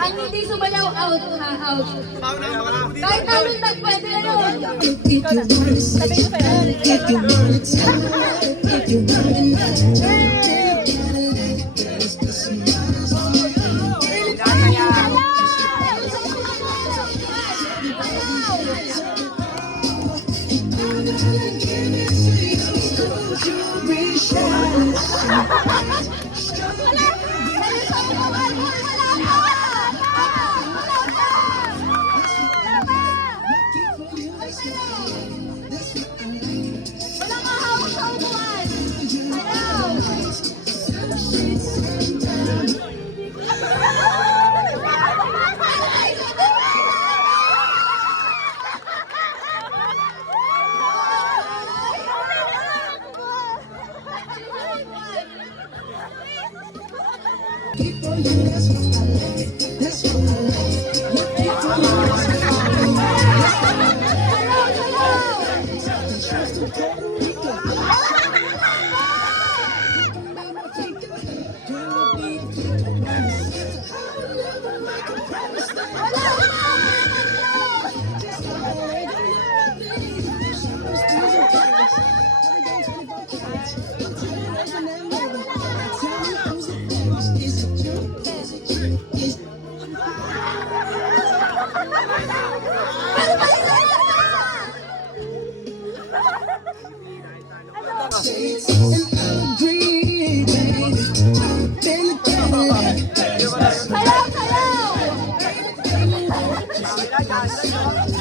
Ang hindi sumayaw, out, out. Kahit anong nagpwede na yun. Sabi ko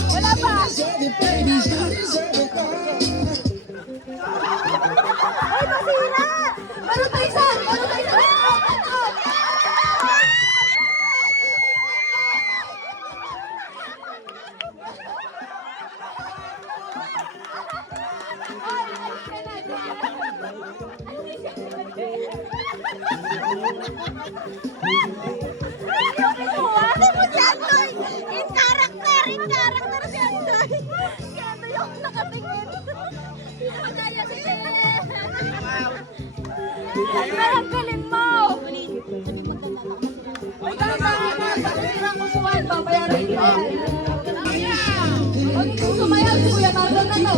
wala pa. Ay, masira! Meron tayo isa! Meron tayo isa! Ang galing mo! Ay, kumukuhan, babayaran ko yan. Huwag sumayaw, si Kuya Carlo na to.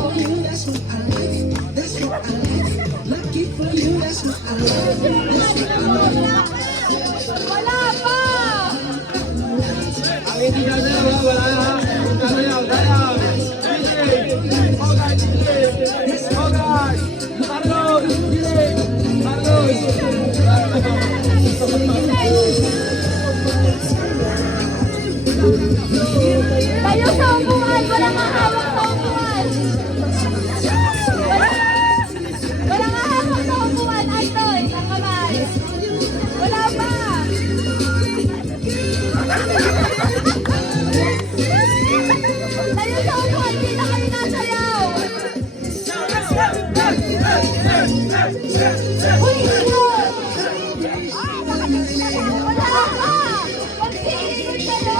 Wala pa! Ang hindi na wala ha. Sayaw, sayaw. Hogar! Carlos! Carlos! Tayo sa upuan! Walang hahawak sa upuan! Walang hahawak sa upuan! Antoy! Ang kamay! Wala pa! Tayo sa upuan! Hindi na kami nasayaw! Uy! Wala pa! Magsihilig kayo!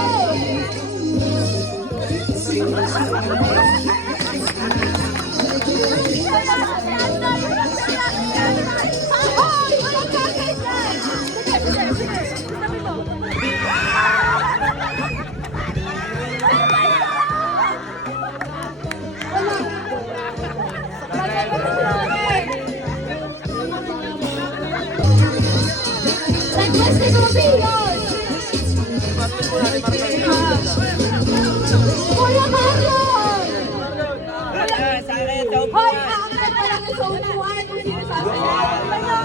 Kuya Marlon! Hoy, aangkat pa lang yung sa upuan kung sino sasayaw. Ano?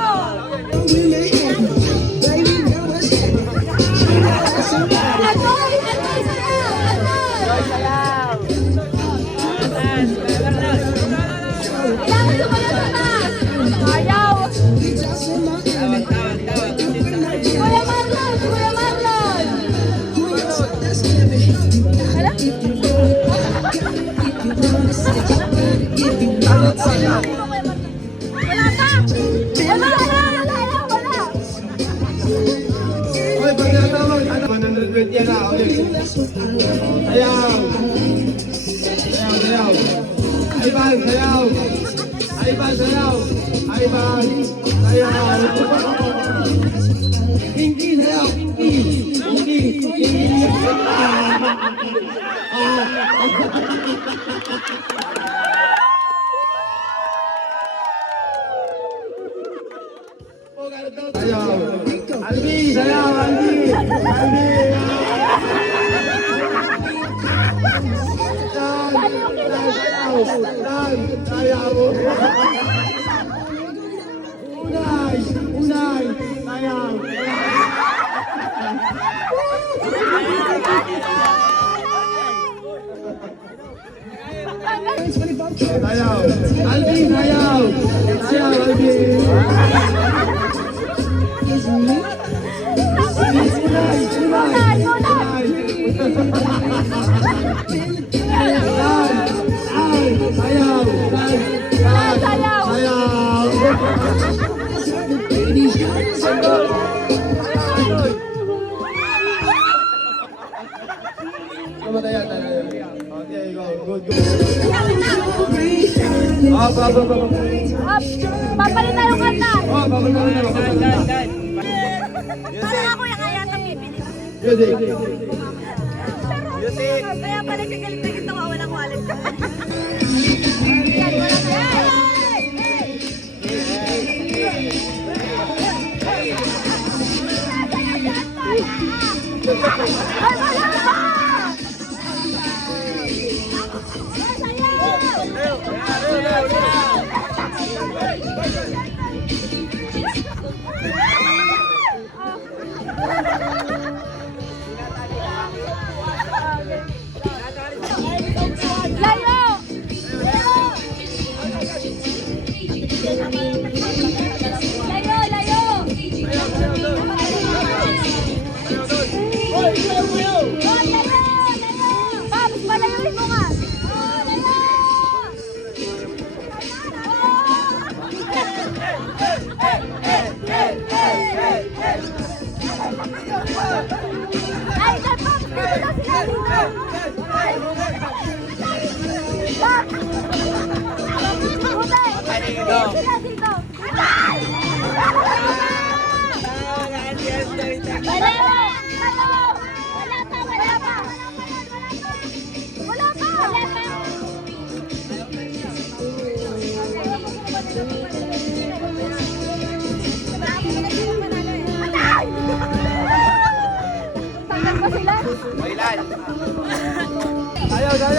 Sayaw. Sayaw. Ivan, sayaw. Ivan, sayaw. Ivan, sayaw. Pinky, sayaw. Pinky. Sayaw. Albi, sayaw. Albi. Unay, sayaw. Sayaw. Albi, sayaw. Sayaw, Albi. Papalit tayo kanta. Parang ako yung kaya itong bibili. Kaya pala kagalit na kita walang wallet.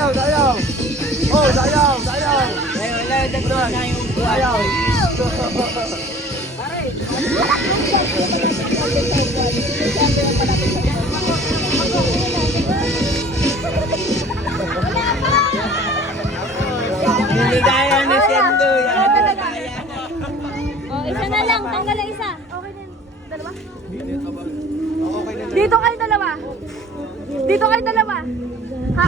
Sayaw. Oh, sayaw. Sayaw. Hindi kaya ni Sendo yan. Isa na lang, tanggal ang isa. Okay na yun. Dalawa? Dito kayo dalawa. Ha,